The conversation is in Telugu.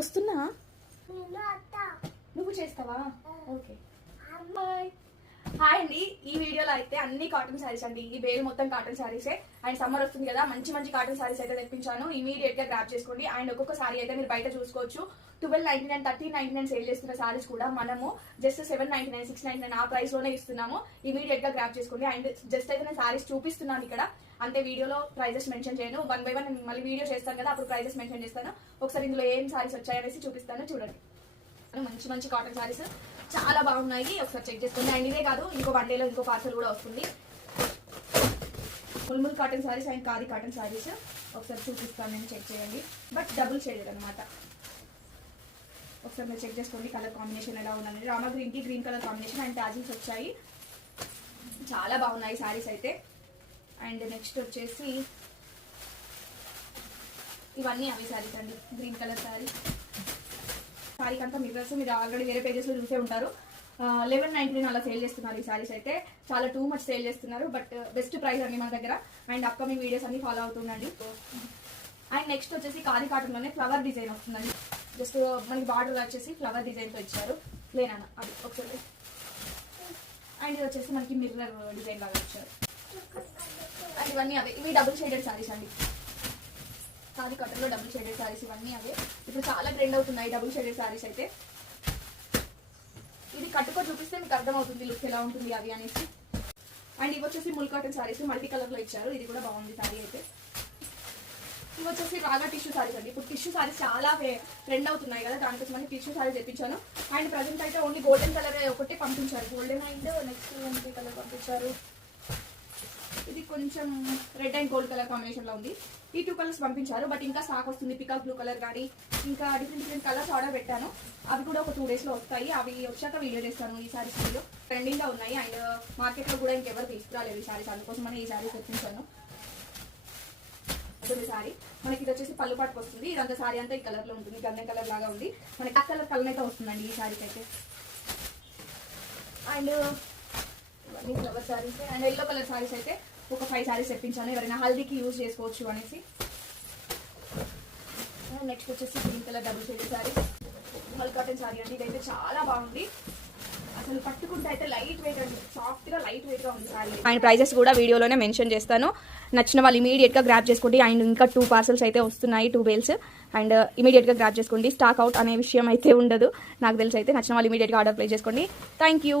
వస్తున్నా నువ్వు చేస్తావా? Okay bye. హాయ్ అండి, ఈ వీడియోలో అయితే అన్ని కాటన్ శారీస్ అండి. ఈ బేల్ మొత్తం కాటన్ శారీసే. అండ్ సమ్మర్ వస్తుంది కదా, మంచి మంచి కాటన్ శారీస్ అయితే తెప్పించాను. ఇమీడియట్ గా గ్రాప్ చేసుకోండి. అండ్ ఒక్కొక్క శారీ అయితే మీరు బయట చూసుకోవచ్చు. 12.99 13.99 సేల్ చేస్తున్న శారీస్ కూడా మనము జస్ట్ 7.99 6.99 ఆ ప్రైస్ లోనే ఇస్తున్నాము. ఇమీడియట్ గా గ్రాప్ చేసుకోండి. అండ్ జస్ట్ అయితే నేను శారీస్ చూపిస్తున్నాను ఇక్కడ, అంతే. వీడియోలో ప్రైజెస్ మెన్షన్ చేయను. 1 by 1 మళ్ళీ వీడియో చేస్తాను కదా, అప్పుడు ప్రైజెస్ మెన్షన్ చేస్తాను. ఒకసారి ఇందులో ఏం శారీస్ వచ్చాయనేసి చూపిస్తాను, చూడండి. మంచి మంచి కాటన్ శారీస్ చాలా బాగున్నాయి, ఒకసారి చెక్ చేసుకోండి. అండ్ ఇదే కాదు, ఇంకో 1 డేలో ఇంకో పార్సల్ కూడా వస్తుంది. Mulmul cotton saris and khadi cotton saris ఒకసారి చూపిస్తాను నేను, చెక్ చేయండి. బట్ డబుల్ షేడెడ్ అనమాట. ఒకసారి మీరు చెక్ చేసుకోండి కలర్ కాంబినేషన్ ఎలా ఉందని. రామా గ్రీన్ కి green colour combination and tassels వచ్చాయి. చాలా బాగున్నాయి శారీస్ అయితే. అండ్ నెక్స్ట్ వచ్చేసి ఇవన్నీ అవి శారీస్ అండి. గ్రీన్ కలర్ శారీ, శారీకి అంతా మిర్రర్స్ మీరు ఆల్రెడీ వేరే పేజెస్లో చూసే ఉంటారు. 11.99 అలా సేల్ చేస్తున్నారు ఈ శారీస్ అయితే. చాలా టూ మచ్ సేల్ చేస్తున్నారు, బట్ బెస్ట్ ప్రైస్ అండి మన దగ్గర. అండ్ అప్కమింగ్ వీడియోస్ అన్ని ఫాలో అవుతుండండి. అండ్ నెక్స్ట్ వచ్చేసి ఖాదీ కాటన్లోనే ఫ్లవర్ డిజైన్ వస్తుందండి. జస్ట్ మనకి బార్డర్ వచ్చేసి ఫ్లవర్ డిజైన్తో ఇచ్చారు. లేనా అది ఒకసారి. అండ్ ఇది వచ్చేసి మనకి మిర్రర్ డిజైన్ లాగా ఇచ్చారు. అండ్ ఇవన్నీ అవే, ఇవి డబుల్ షేడెడ్ శారీస్ అండి. ఖాదీ కాటన్లో డబుల్ షేడెడ్ శారీస్ ఇవన్నీ అవే. ఇప్పుడు చాలా ట్రెండ్ అవుతున్నాయి డబుల్ షేడెడ్ శారీస్ అయితే. ఇది కట్టుకో చూపిస్తే మీకు అర్థమవుతుంది లుక్ ఎలా ఉంటుంది అవి అనేసి. అండ్ ఇవి వచ్చేసి ముల్ కాటన్ శారీస్ మల్టీ కలర్లో ఇచ్చారు. ఇది కూడా బాగుంది శారీ అయితే. ఇవి వచ్చేసి రాగా టిష్యూ శారీస్ అండి. ఇప్పుడు టిష్యూ శారీస్ చాలా ట్రెండ్ అవుతున్నాయి కదా, దానికోసం అని టిష్యూ శారీస్ తెప్పించాను. అండ్ ప్రజెంట్ అయితే ఓన్లీ గోల్డెన్ కలర్ ఒకటే పంపించారు. గోల్డెన్ అండ్ నెక్స్ట్ ఇంకే కలర్ పంపించారు. ఇది కొంచెం red and gold colour combination లో ఉంది. ఈ 2 కలర్స్ పంపించారు, బట్ ఇంకా స్టాక్ వస్తుంది. పికాక్ బ్లూ కలర్ కానీ ఇంకా డిఫరెంట్ కలర్స్ ఆర్డర్ పెట్టాను. అవి కూడా ఒక 2 days లో వస్తాయి. అవి వచ్చాక వీడియో చేస్తాను. ఈ శారీస్ వీడియో ట్రెండింగ్ గా ఉన్నాయి. అండ్ మార్కెట్ లో కూడా ఇంకెవరు తీసుకురాలేదు ఈ శారీస్, అందుకోసం అని ఈ శారీస్ తెప్పించాను. శారీ మనకి ఇది వచ్చేసి పళ్ళు పాటుకు వస్తుంది. ఇదంతా శారీ అంతా ఈ కలర్ లో ఉంటుంది, గంధం కలర్ లాగా ఉంది. మనకి ఆ కలర్ అయితే వస్తుందండి ఈ శారీకి అయితే. అండ్ ఇవన్నీ flower saris and yellow colour saris అయితే ఒక 5 శారీస్ తెప్పించాను, ఎవరైనా హల్దీకి యూజ్ చేసుకోవచ్చు అనేసి. నెక్స్ట్ వచ్చేసి green colour double shaded sari, మల్ కాటన్ శారీ అండి. ఇదైతే చాలా బాగుంది, అసలు పట్టుకుంటే అయితే లైట్ వెయిట్ అండి, సాఫ్ట్ గా లైట్ వెయిట్ గా ఉంది శారీ. అండ్ ప్రైజెస్ కూడా వీడియోలోనే మెన్షన్ చేస్తాను. నచ్చిన వాళ్ళు ఇమీడియట్ గా గ్రాప్ చేసుకోండి. అండ్ ఇంకా 2 పార్సల్స్ అయితే వస్తున్నాయి, 2 బేల్స్. అండ్ ఇమీడియట్ గా గ్రాప్ చేసుకోండి. స్టాక్ అవుట్ అనే విషయం అయితే ఉండదు నాకు తెలిసి అయితే. నచ్చిన వాళ్ళు ఇమీడియట్ గా ఆర్డర్ ప్లేస్ చేసుకోండి. Thank you.